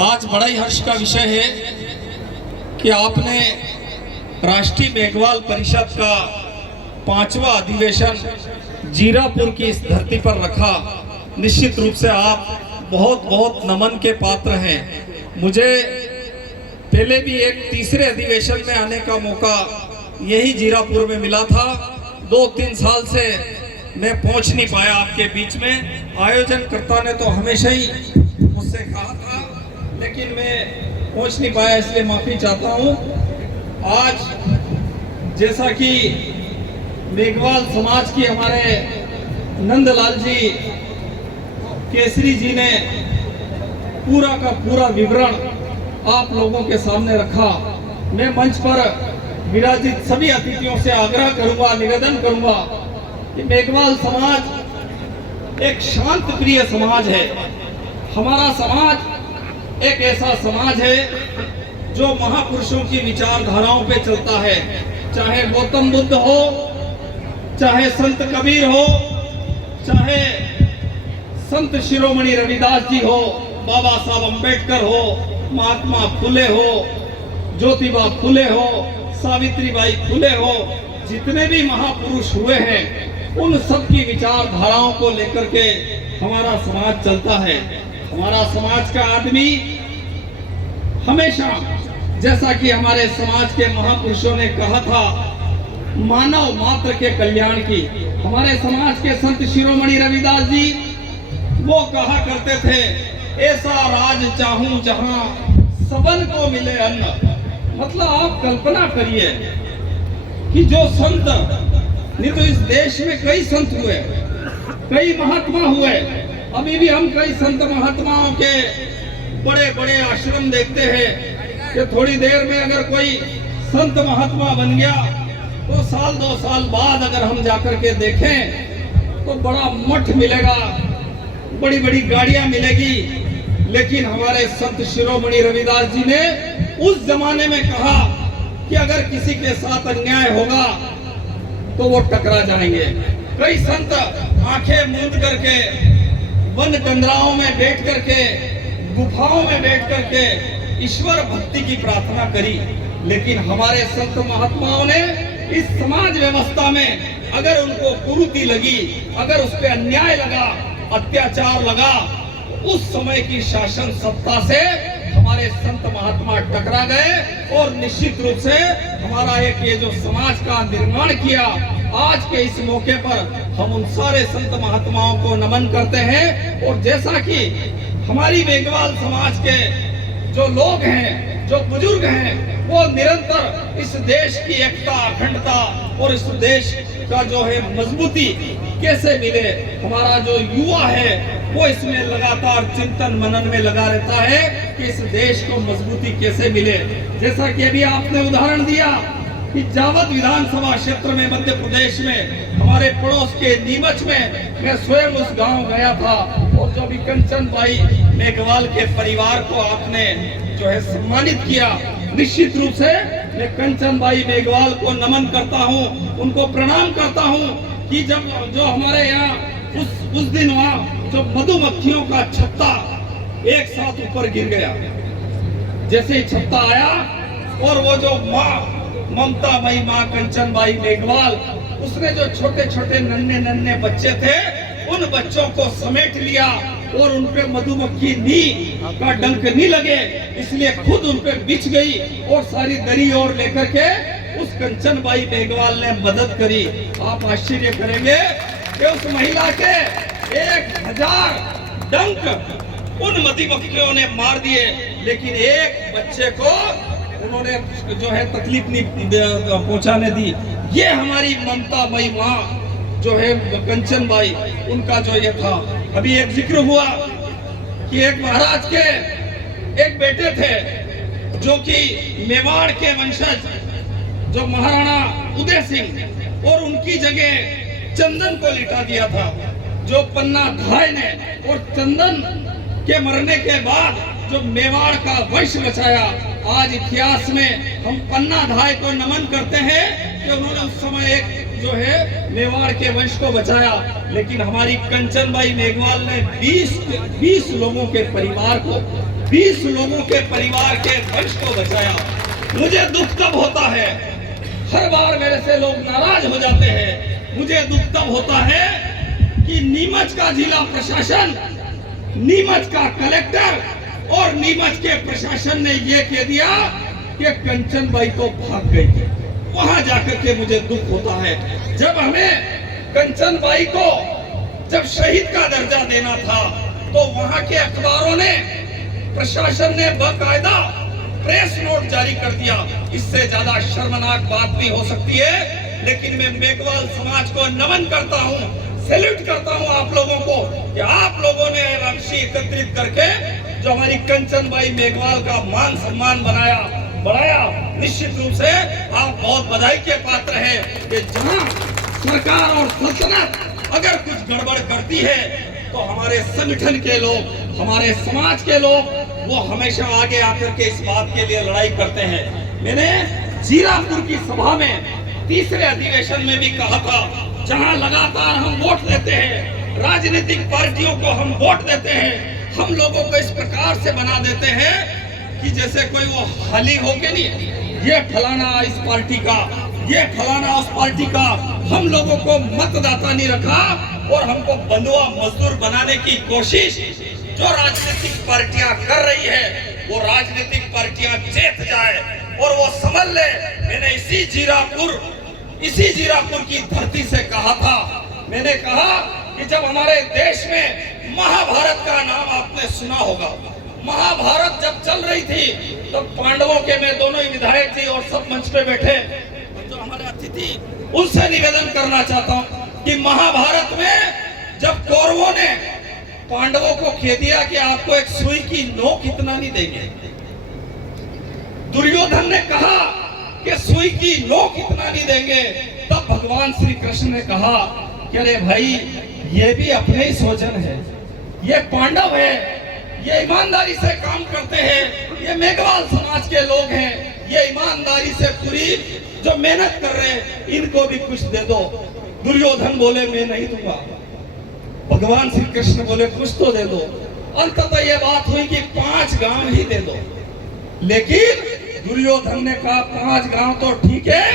आज बड़ा ही हर्ष का विषय है कि आपने राष्ट्रीय मेघवाल परिषद का 5वां अधिवेशन जीरापुर की इस धरती पर रखा। निश्चित रूप से आप बहुत बहुत नमन के पात्र हैं। मुझे पहले भी एक तीसरे अधिवेशन में आने का मौका यही जीरापुर में मिला था। 2-3 साल से मैं पहुंच नहीं पाया आपके बीच में। आयोजनकर्ता ने तो हमेशा ही मुझसे कहा था, लेकिन मैं पहुंच नहीं पाया, इसलिए माफी चाहता हूं। आज जैसा कि मेघवाल समाज की हमारे नंदलाल जी केसरी जी ने पूरा का पूरा विवरण आप लोगों के सामने रखा, मैं मंच पर विराजित सभी अतिथियों से आग्रह करूंगा, निवेदन करूंगा कि मेघवाल समाज एक शांत प्रिय समाज है। हमारा समाज एक ऐसा समाज है जो महापुरुषों की विचारधाराओं पे चलता है। चाहे गौतम बुद्ध हो, चाहे संत कबीर हो, चाहे संत शिरोमणि रविदास जी हो, बाबा साहब अंबेडकर हो, महात्मा फुले हो, ज्योतिबा फुले हो, सावित्रीबाई फुले हो, जितने भी महापुरुष हुए हैं उन सब की विचारधाराओं को लेकर के हमारा समाज चलता है। हमारा समाज का आदमी हमेशा, जैसा कि हमारे समाज के महापुरुषों ने कहा था, मानव मात्र के कल्याण की। हमारे समाज के संत शिरोमणि रविदास जी वो कहा करते थे, ऐसा राज चाहूं जहां सबन को मिले अन्न। मतलब आप कल्पना करिए कि जो संत, नहीं तो इस देश में कई संत हुए, कई महात्मा हुए, अभी भी हम कई संत महात्माओं के बड़े बड़े आश्रम देखते हैं कि थोड़ी देर में अगर कोई संत महात्मा बन गया तो 1-2 साल बाद अगर हम जाकर के देखें तो बड़ा मठ मिलेगा, बड़ी बड़ी गाड़ियां मिलेगी। लेकिन हमारे संत शिरोमणि रविदास जी ने उस जमाने में कहा कि अगर किसी के साथ अन्याय होगा तो वो टकरा जाएंगे। कई संत आंखें मूंद करके वन कंदराओं में बैठ करके, गुफाओं में बैठ करके ईश्वर भक्ति की प्रार्थना करी। लेकिन हमारे संत महात्माओं ने इस समाज व्यवस्था में अगर उनको कुरीति लगी, अगर उस पर अन्याय लगा, अत्याचार लगा, उस समय की शासन सत्ता से हमारे संत महात्मा टकरा गए और निश्चित रूप से हमारा एक ये जो समाज का निर्माण किया। आज के इस मौके पर हम उन सारे संत महात्माओं को नमन करते हैं। और जैसा कि हमारी मेघवाल समाज के जो लोग हैं, जो बुजुर्ग हैं, वो निरंतर इस देश की एकता, अखंडता और इस देश का जो है मजबूती कैसे मिले, हमारा जो युवा है वो इसमें लगातार चिंतन मनन में लगा रहता है कि इस देश को मजबूती कैसे मिले। जैसा कि अभी आपने उदाहरण दिया कि जावद विधानसभा क्षेत्र में मध्य प्रदेश में हमारे पड़ोस के नीमच में मैं स्वयं उस गांव गया था, और जो भी कंचन भाई मेघवाल के परिवार को आपने जो है सम्मानित किया, निश्चित रूप से मैं कंचन भाई मेघवाल को नमन करता हूं, उनको प्रणाम करता हूं कि जब जो हमारे यहाँ उस दिन वहाँ जो मधुमक्खियों का छत्ता एक साथ ऊपर गिर गया, जैसे ही छत्ता आया और वो जो माँ ममता मई माँ कंचन भाई मेघवाल, उसने जो छोटे छोटे नन्हे नन्हे बच्चे थे उन बच्चों को समेट लिया और उनपे मधुमक्खी नी का डंक नहीं लगे, इसलिए खुद उनपे बिछ गई और सारी दरी और लेकर के उस कंचन भाई मेघवाल ने मदद करी। आप आश्चर्य करेंगे कि उस महिला के 1000 डंक उन मधुमक्खियों ने मार दिए, लेकिन एक बच्चे को उन्होंने जो है तकलीफ नहीं पहुंचाने दी। ये हमारी ममता मई माँ जो है कंचन भाई, उनका जो ये था। अभी एक जिक्र हुआ कि एक महाराज के एक बेटे थे जो कि मेवाड़ के वंशज, जो महाराणा उदय सिंह, और उनकी जगह चंदन को लिटा दिया था। जो पन्ना धाय ने और चंदन के मरने के बाद जो मेवाड़ का वंश बचाया, आज इतिहास में हम पन्ना धाय को नमन करते हैं कि उन्होंने उस समय एक जो है मेवाड़ के वंश को बचाया। लेकिन हमारी कंचन भाई मेघवाल ने 20 लोगों के परिवार को 20 लोगों के परिवार के वंश को बचाया। मुझे दुख तब होता है, हर बार मेरे से लोग नाराज हो जाते हैं, मुझे दुख तब होता है कि नीमच का जिला प्रशासन, नीमच का कलेक्टर और नीमच के प्रशासन ने ये कह दिया कि कंचन बाई तो भाग गई थी। वहां जाकर के मुझे दुख होता है। जब हमें कंचन बाई को जब शहीद का दर्जा देना था तो वहां के अखबारों ने, प्रशासन ने बाकायदा प्रेस नोट जारी कर दिया। इससे ज्यादा शर्मनाक बात नहीं हो सकती है। लेकिन मैं मेघवाल समाज को नमन करता हूं, सैल्यूट करता हूं आप लोगों को कि आप लोगों ने राशि एकत्रित करके जो हमारी कंचन बाई मेघवाल का मान सम्मान बढ़ाया। निश्चित रूप से आप बहुत बधाई के पात्र हैं कि जहां सरकार और सल्तनत अगर कुछ गड़बड़ करती है तो हमारे संगठन के लोग, हमारे समाज के लोग वो हमेशा आगे आकर के इस बात के लिए लड़ाई करते हैं। मैंने जीरापुर की सभा में तीसरे अधिवेशन में भी कहा था, जहां लगातार हम वोट देते हैं, राजनीतिक पार्टियों को हम वोट देते हैं, हम लोगों को इस प्रकार से बना देते हैं कि जैसे कोई वो हाली हो के नहीं, ये फलाना इस पार्टी का, ये फलाना उस पार्टी का। हम लोगों को मतदाता नहीं रखा और हमको बंधुआ मजदूर बनाने की कोशिश जो राजनीतिक पार्टियां कर रही है, वो राजनीतिक पार्टियां जीत जाए और वो समझ ले। मैंने इसी जीरापुर की धरती से कहा था, मैंने कहा कि जब हमारे देश में महाभारत का नाम आपने सुना होगा, महाभारत जब चल रही थी तो पांडवों के मैं दोनों ही विधायक जी और सब मंच पे बैठे जो हमारे अतिथि, उनसे निवेदन करना चाहता हूं कि महाभारत में जब कौरवों ने पांडवों को कह दिया कि आपको एक सुई की नोक इतना नहीं देंगे, दुर्योधन ने कहा कि सुई की नोक इतना नहीं देंगे, तब भगवान श्री कृष्ण ने कहा कि अरे भाई ये भी अपने ही स्वजन है, ये पांडव है, ये ईमानदारी से काम करते हैं, ये मेघवाल समाज के लोग हैं, ये ईमानदारी से पूरी जो मेहनत कर रहे हैं, इनको भी कुछ दे दो। दुर्योधन बोले मैं नहीं दूंगा, भगवान श्री कृष्ण बोले कुछ तो दे दो। अंततः ये बात हुई कि 5 गांव ही दे दो, लेकिन दुर्योधन ने कहा 5 गांव तो ठीक है,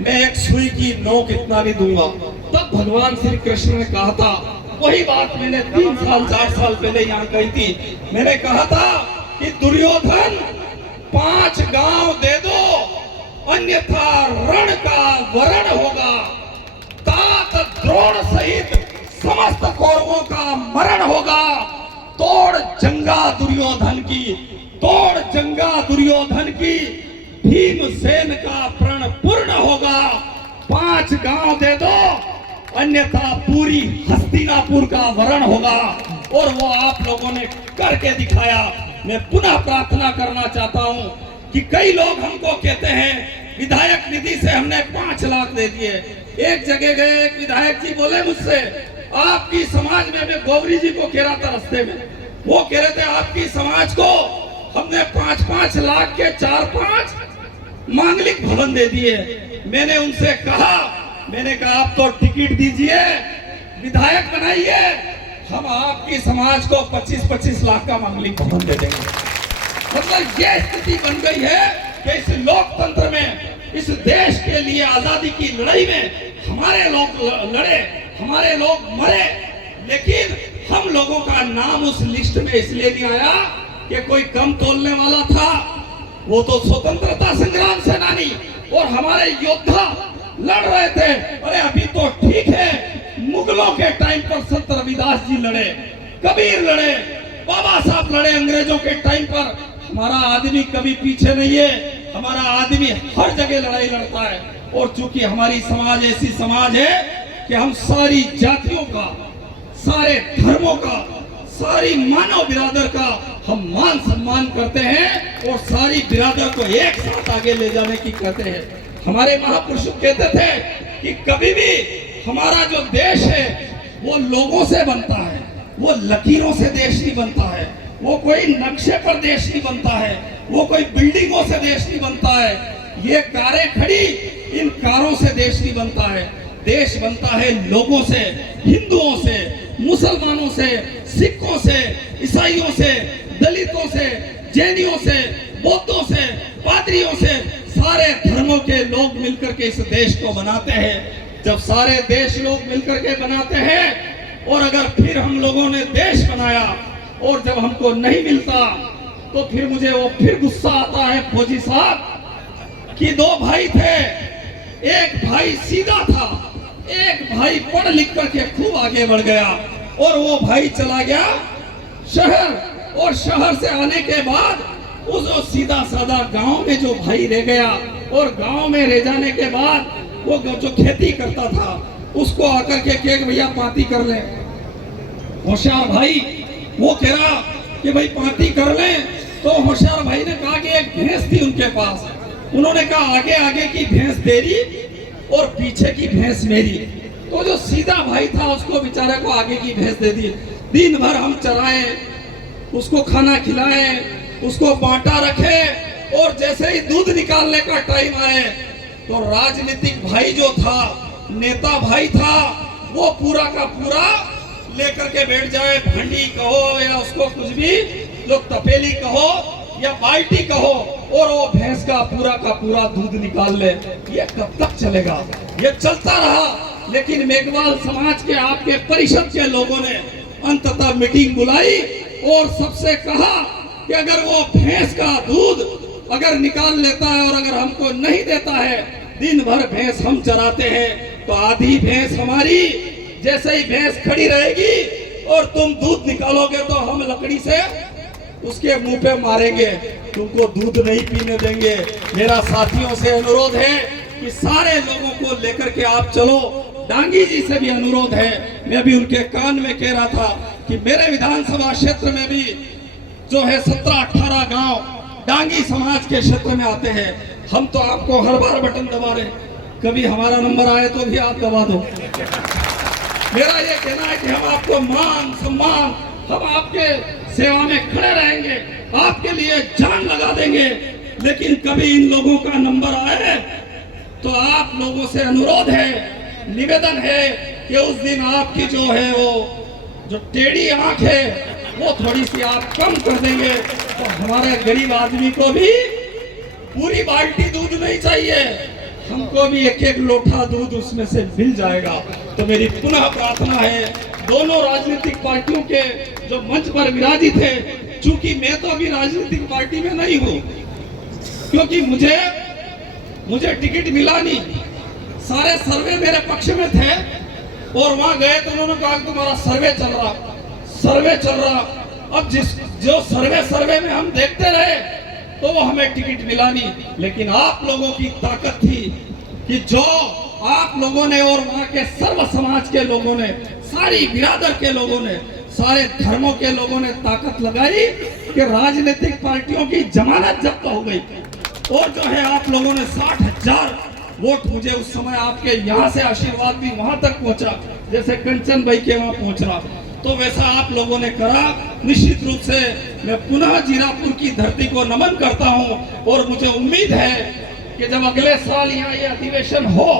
मैं एक सुई की नोक इतना नहीं दूंगा। तब भगवान श्री कृष्ण ने कहा था, वही बात मैंने 3 साल 4 साल पहले यहाँ कही थी, मैंने कहा था कि दुर्योधन 5 गांव दे दो, अन्यथा रण का वरण होगा, तात द्रोण सहित समस्त कौरवों का मरण होगा। तोड़ जंगा दुर्योधन की, तोड़ जंगा दुर्योधन की, भीमसेन का प्रण पूर्ण होगा। 5 गांव दे दो, अन्यथा पूरी हस्तिनापुर का वरण होगा। और वो आप लोगों ने करके दिखाया। मैं पुनः प्रार्थना करना चाहता हूं कि कई लोग हमको कहते हैं विधायक निधि से हमने 5 लाख दे दिए। एक जगह गए, एक विधायक जी बोले मुझसे, आपकी समाज में, मैं गौरी जी को कह रहा था रास्ते में, वो कह रहे थे आपकी समाज को हमने 5-5 लाख के 4-5 मांगलिक भवन दे दिए। मैंने उनसे कहा, मैंने कहा आप तो टिकट दीजिए, विधायक बनाइए, हम आपकी समाज को 25-25 लाख का मांगलिक भवन दे देंगे। मतलब ये स्थिति बन गई है कि इस लोकतंत्र में, इस देश के लिए आजादी की लड़ाई में हमारे लोग लड़े, हमारे लोग मरे, लेकिन हम लोगों का नाम उस लिस्ट में इसलिए नहीं आया कि कोई कम तोलने वाला था। वो तो स्वतंत्रता संग्राम सेनानी और हमारे योद्धा लड़ रहे थे। अरे अभी तो ठीक है, मुगलों के टाइम पर संत रविदास जी लड़े, कबीर लड़े, बाबा साहब लड़े अंग्रेजों के टाइम पर। हमारा आदमी कभी पीछे नहीं है, हमारा आदमी हर जगह लड़ाई लड़ता है। और चूंकि हमारी समाज ऐसी समाज है कि हम सारी जातियों का, सारे धर्मों का, सारी मानव बिरादर का हम मान सम्मान करते हैं और सारी बिरादर को एक साथ आगे ले जाने की कहते हैं। हमारे महापुरुष कहते थे कि कभी भी हमारा जो देश है वो लोगों से बनता है, वो लकीरों से देश नहीं बनता है, वो कोई नक्शे पर देश नहीं बनता है, वो कोई बिल्डिंगों से देश नहीं बनता है, ये कारें खड़ी, इन कारों से देश नहीं बनता है। देश बनता है लोगों से, हिंदुओं से, मुसलमानों से, सिखों से, ईसाइयों से, दलितों से, जैनियों से, बौद्धों से, पादरियों से, सारे धर्मों के लोग मिलकर के इस देश को बनाते हैं। जब सारे देश लोग मिलकर के बनाते हैं और अगर फिर हम लोगों ने देश बनाया और जब हमको नहीं मिलता तो फिर मुझे वो फिर गुस्सा आता है फौजी साहब कि दो भाई थे, एक भाई सीधा था, एक भाई पढ़ लिख करके खूब आगे बढ़ गया और वो भाई चला गया शहर, और शहर से आने के बाद उस सीधा साधा गांव में जो भाई रह गया और गांव में रह जाने के बाद वो जो खेती करता था उसको आकर के कहे भैया पार्टी कर ले। होशियार भाई वो कह रहा कि भाई पार्टी कर ले, तो होशियार भाई ने कहा कि एक भैंस थी उनके पास, उन्होंने कहा आगे आगे की भैंस तेरी और पीछे की भैंस मेरी। तो जो सीधा भाई था उसको बेचारे को आगे की भैंस दे दी। दिन भर हम चराए, उसको खाना खिलाए, उसको बांटा रखे, और जैसे ही दूध निकालने का टाइम आए तो राजनीतिक भाई जो था, नेता भाई था, वो पूरा का पूरा लेकर के बैठ जाए, भांडी कहो या उसको कुछ भी लोग तपेली कहो या बाल्टी कहो, और वो भैंस का पूरा दूध निकाल ले। ये कब तक चलेगा? ये चलता रहा। लेकिन मेघवाल समाज के आपके परिषद के लोगों ने अंततः मीटिंग बुलाई और सबसे कहा कि अगर वो भैंस का दूध अगर निकाल लेता है और अगर हमको नहीं देता है, दिन भर भैंस हम चराते हैं तो आधी भैंस हमारी, जैसे ही भैंस खड़ी रहेगी और तुम दूध निकालोगे तो हम लकड़ी से उसके मुंह पे मारेंगे, तुमको दूध नहीं पीने देंगे। मेरा साथियों से अनुरोध है कि सारे लोगों को लेकर के आप चलो। डांगी जी से भी अनुरोध है, मैं भी उनके कान में कह रहा था कि मेरे विधानसभा क्षेत्र में भी जो है 17-18 गांव डांगी समाज के क्षेत्र में आते हैं। हम तो आपको हर बार बटन दबा रहे, कभी हमारा नंबर आए तो भी आप दबा दो। मेरा ये कहना है कि हम आपको मान सम्मान, हम आपके सेवा में खड़े रहेंगे, आपके लिए जान लगा देंगे। लेकिन कभी इन लोगों का नंबर आए तो आप लोगों से अनुरोध है, निवेदन है कि उस दिन आपकी जो है वो जो टेढ़ी आंख है वो थोड़ी सी आप कम कर देंगे तो हमारे गरीब आदमी को भी पूरी बाल्टी दूध नहीं चाहिए, हमको भी एक एक लोटा दूध उसमें से मिल जाएगा। तो मेरी पुनः प्रार्थना है दोनों राजनीतिक पार्टियों के जो मंच पर विराजित है, चूंकि मैं तो अभी राजनीतिक पार्टी में नहीं हूँ, क्योंकि मुझे टिकट मिला नहीं, सारे सर्वे मेरे पक्ष में थे और वहां गए तो उन्होंने कहा तुम्हारा सर्वे चल रहा। अब जो सर्वे में हम देखते रहे तो वो हमें टिकट मिला नहीं। लेकिन आप लोगों की ताकत थी कि जो आप लोगों ने और वहां के सर्व समाज के लोगों ने, सारी बिरादर के लोगों ने, सारे धर्मों के लोगों ने ताकत लगाई कि राजनीतिक पार्टियों की जमानत जब्त हो गई। और जो है आप लोगों ने 60,000 वोट, मुझे उस समय आपके यहाँ से आशीर्वाद भी वहां तक पहुंचा जैसे कंचन भाई के वहां पहुंच रहा, तो वैसा आप लोगों ने करा। निश्चित रूप से मैं पुनः जीरापुर की धरती को नमन करता हूं और मुझे उम्मीद है कि जब अगले साल यहाँ ये अधिवेशन हो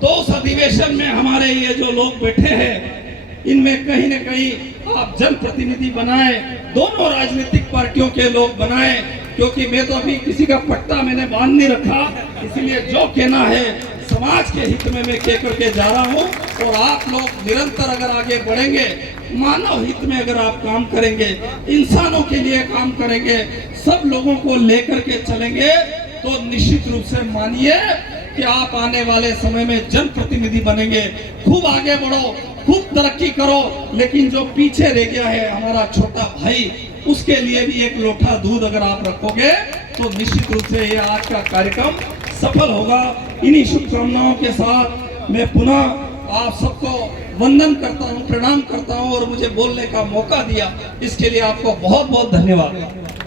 तो उस अधिवेशन में हमारे ये जो लोग बैठे हैं इनमें कहीं न कहीं आप जनप्रतिनिधि बनाए, दोनों राजनीतिक पार्टियों के लोग बनाए, क्योंकि मैं तो अभी किसी का पट्टा मैंने बांध नहीं रखा, इसलिए जो कहना है समाज के हित में मैं कह करके जा रहा हूँ। और आप लोग निरंतर अगर आगे बढ़ेंगे, मानव हित में अगर आप काम करेंगे, इंसानों के लिए काम करेंगे, सब लोगों को लेकर के चलेंगे, तो निश्चित रूप से मानिए कि आप आने वाले समय में जनप्रतिनिधि बनेंगे। खूब आगे बढ़ो, खूब तरक्की करो, लेकिन जो पीछे रह गया है हमारा छोटा भाई, उसके लिए भी एक लोटा दूध अगर आप रखोगे तो निश्चित रूप से ये आज का कार्यक्रम सफल होगा। इन्हीं शुभकामनाओं के साथ मैं पुनः आप सबको वंदन करता हूँ, प्रणाम करता हूँ और मुझे बोलने का मौका दिया, इसके लिए आपको बहुत बहुत धन्यवाद।